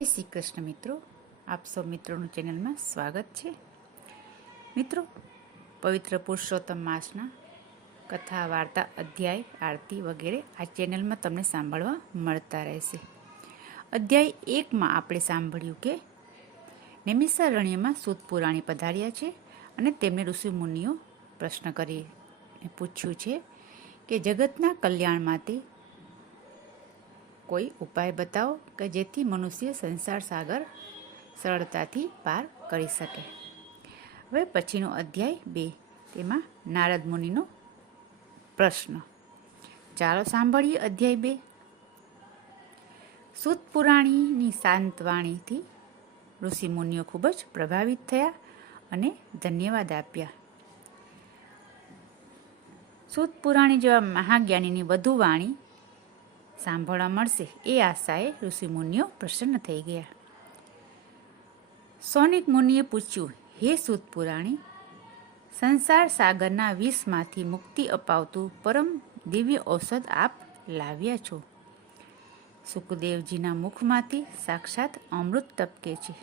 જય શ્રી કૃષ્ણ મિત્રો, આપ સૌ મિત્રોનું ચેનલમાં સ્વાગત છે. મિત્રો, પવિત્ર પુરુષોત્તમ માસના કથા, વાર્તા, અધ્યાય, આરતી વગેરે આ ચેનલમાં તમને સાંભળવા મળતા રહેશે. અધ્યાય 1માં આપણે સાંભળ્યું કે નૈમિષારણ્યમાં સૂત પુરાણી પધાર્યા છે અને તેમને ઋષિમુનિઓ પ્રશ્ન કરીને પૂછ્યું છે કે જગતના કલ્યાણ માટે કોઈ ઉપાય બતાવો કે જેથી મનુષ્ય સંસાર સાગર સરળતાથી પાર કરી શકે. હવે પછીનો અધ્યાય 2, તેમાં નારદ મુનિનો પ્રશ્ન. ચાલો સાંભળીએ અધ્યાય 2. સૂત પુરાણીની શાંત વાણીથી ઋષિમુનિઓ ખૂબ જ પ્રભાવિત થયા અને ધન્યવાદ આપ્યા. સૂત પુરાણી જેવા મહાજ્ઞાનીની વધુ વાણી સાંભળવા મળશે એ આશાએ ઋષિમુનિઓ પ્રસન્ન થઈ ગયા. સૌનિક મુનિએ પૂછ્યું, હે સૂત પુરાણી, સંસાર સાગરના વિષમાંથી મુક્તિ અપાવતું પરમ દિવ્ય ઔષધ આપ લાવ્યા છો. સુખદેવજીના મુખમાંથી સાક્ષાત અમૃત ટપકે છે.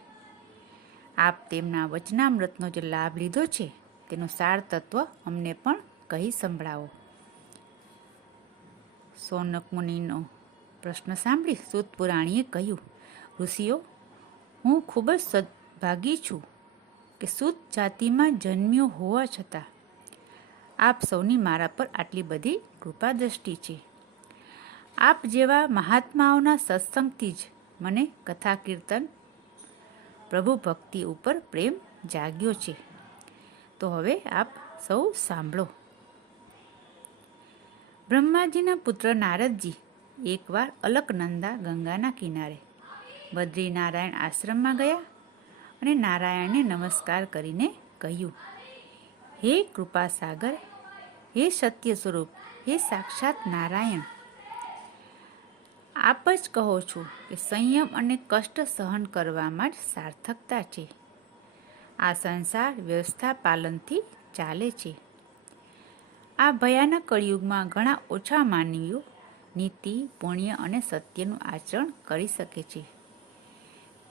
આપ તેમના વચનામૃતનો જે લાભ લીધો છે તેનું સાર તત્વ અમને પણ કહી સંભળાવો. સૌનક મુનિનો પ્રશ્ન સાંભળી સૂત પુરાણીએ કહ્યું, ઋષિઓ, હું ખૂબ જ સદભાગી છું કે સૂત જાતિમાં જન્મ્યો હોવા છતાં આપ સૌની મારા પર આટલી બધી કૃપા દ્રષ્ટિ છે. આપ જેવા મહાત્માઓના સત્સંગથી જ મને કથા કીર્તન, પ્રભુ ભક્તિ ઉપર પ્રેમ જાગ્યો છે. તો હવે આપ સૌ સાંભળો. બ્રહ્માજીના પુત્ર નારદજી એકવાર અલકનંદા ગંગાના કિનારે બદ્રીનારાયણ આશ્રમમાં ગયા અને નારાયણને નમસ્કાર કરીને કહ્યું, હે કૃપાસાગર, હે સત્ય સ્વરૂપ, હે સાક્ષાત નારાયણ, આપ જ કહો છો કે સંયમ અને કષ્ટ સહન કરવામાં જ સાર્થકતા છે. આ સંસાર વ્યવસ્થા પાલનથી ચાલે છે. આ ભયાનક કળિયુગમાં ઘણા ઓછા માનવીઓ નીતિ, પુણ્ય અને સત્યનું આચરણ કરી શકે છે.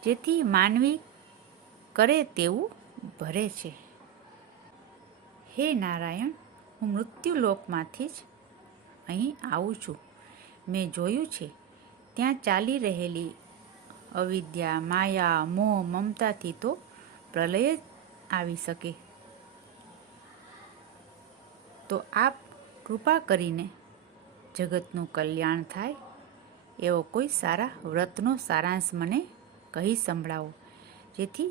જેથી માનવી કરે તેવું ભરે છે. હે નારાયણ, હું મૃત્યુલોકમાંથી જ અહીં આવું છું. મેં જોયું છે ત્યાં ચાલી રહેલી અવિદ્યા, માયા, મોહ, મમતાથી તો પ્રલય જ આવી શકે. તો આપ કૃપા કરીને જગતનું કલ્યાણ થાય એવો કોઈ સારા વ્રતનો સારાંશ મને કહી સંભળાવો, જેથી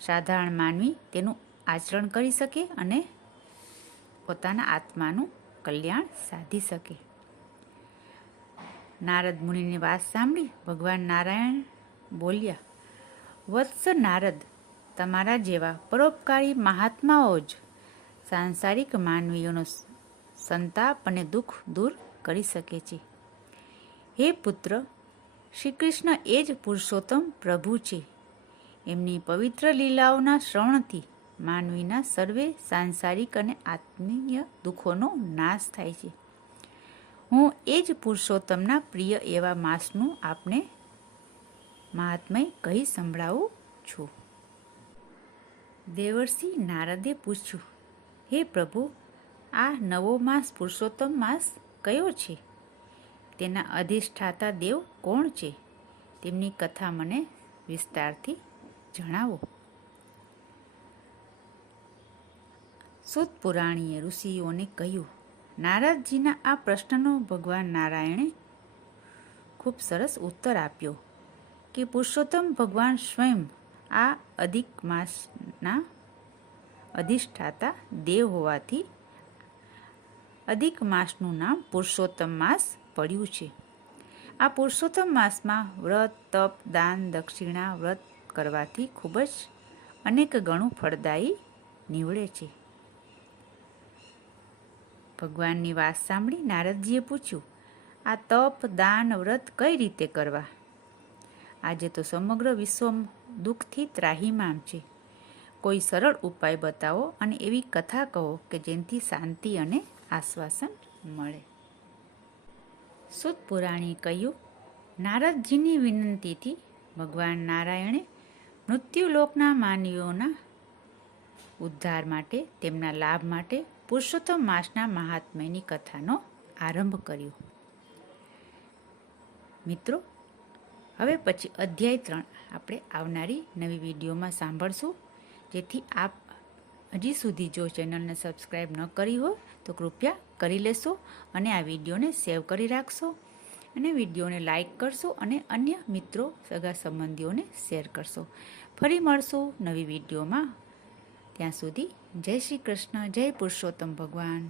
સાધારણ માનવી તેનું આચરણ કરી શકે અને પોતાના આત્માનું કલ્યાણ સાધી શકે. નારદ મુનિની વાત સાંભળી ભગવાન નારાયણ બોલ્યા, વત્સ નારદ, તમારા જેવા પરોપકારી મહાત્માઓ જ સાંસારિક માનવીઓનો સંતાપ અને દુઃખ દૂર કરી શકે છે. હે પુત્ર, શ્રી કૃષ્ણ એ જ પુરુષોત્તમ પ્રભુ છે. એમની પવિત્ર લીલાઓના શ્રવણથી માનવીના સર્વે સાંસારિક અને આત્મીય દુઃખોનો નાશ થાય છે. હું એ જ પુરુષોત્તમના પ્રિય એવા માસનું આપને મહાત્મય કહી સંભળાવું છું. દેવર્ષિ નારદે પૂછ્યું, હે પ્રભુ, આ નવો માસ પુરુષોત્તમ માસ કયો છે? તેના અધિષ્ઠાતા દેવ કોણ છે? તેમની કથા મને વિસ્તારથી જણાવો. સૂત પુરાણીએ ઋષિઓને કહ્યું, નારદજીના આ પ્રશ્નનો ભગવાન નારાયણે ખૂબ સરસ ઉત્તર આપ્યો કે પુરુષોત્તમ ભગવાન સ્વયં આ અધિક માસના અધિષ્ઠાતા દેવ હોવાથી અધિક માસનું નામ પુરુષોત્તમ માસ પડ્યું છે. આ પુરુષોત્તમ માસમાં વ્રત, તપ, દાન, દક્ષિણા વ્રત કરવાથી ખૂબ જ અનેક ગણું ફળદાયી નીવડે છે. ભગવાનની વાત સાંભળી નારદજીએ પૂછ્યું, આ તપ, દાન, વ્રત કઈ રીતે કરવા? આજે તો સમગ્ર વિશ્વ દુઃખથી ત્રાહિમામ છે. કોઈ સરળ ઉપાય બતાવો અને એવી કથા કહો કે જેનાથી શાંતિ અને આશ્વાસન મળે. સૂત પુરાણીએ કહ્યું, નારદજીની વિનંતીથી ભગવાન નારાયણે મૃત્યુલોકના માનવીઓના ઉદ્ધાર માટે, તેમના લાભ માટે પુરુષોત્તમ માસના મહાત્મ્યની કથાનો આરંભ કર્યો. મિત્રો, હવે પછી અધ્યાય 3 આપણે આવનારી નવી વિડીયોમાં સાંભળશું. જેથી આપ હજી સુધી જો ચેનલને સબસ્ક્રાઈબ ન કરી હોય તો કૃપયા કરી લેશો અને આ વિડીયોને સેવ કરી રાખશો અને વિડીયોને લાઈક કરશો અને અન્ય મિત્રો, સગા સંબંધીઓને શેર કરશો. ફરી મળશું નવી વિડીયોમાં. ત્યાં સુધી જય શ્રી કૃષ્ણ, જય પુરુષોત્તમ ભગવાન.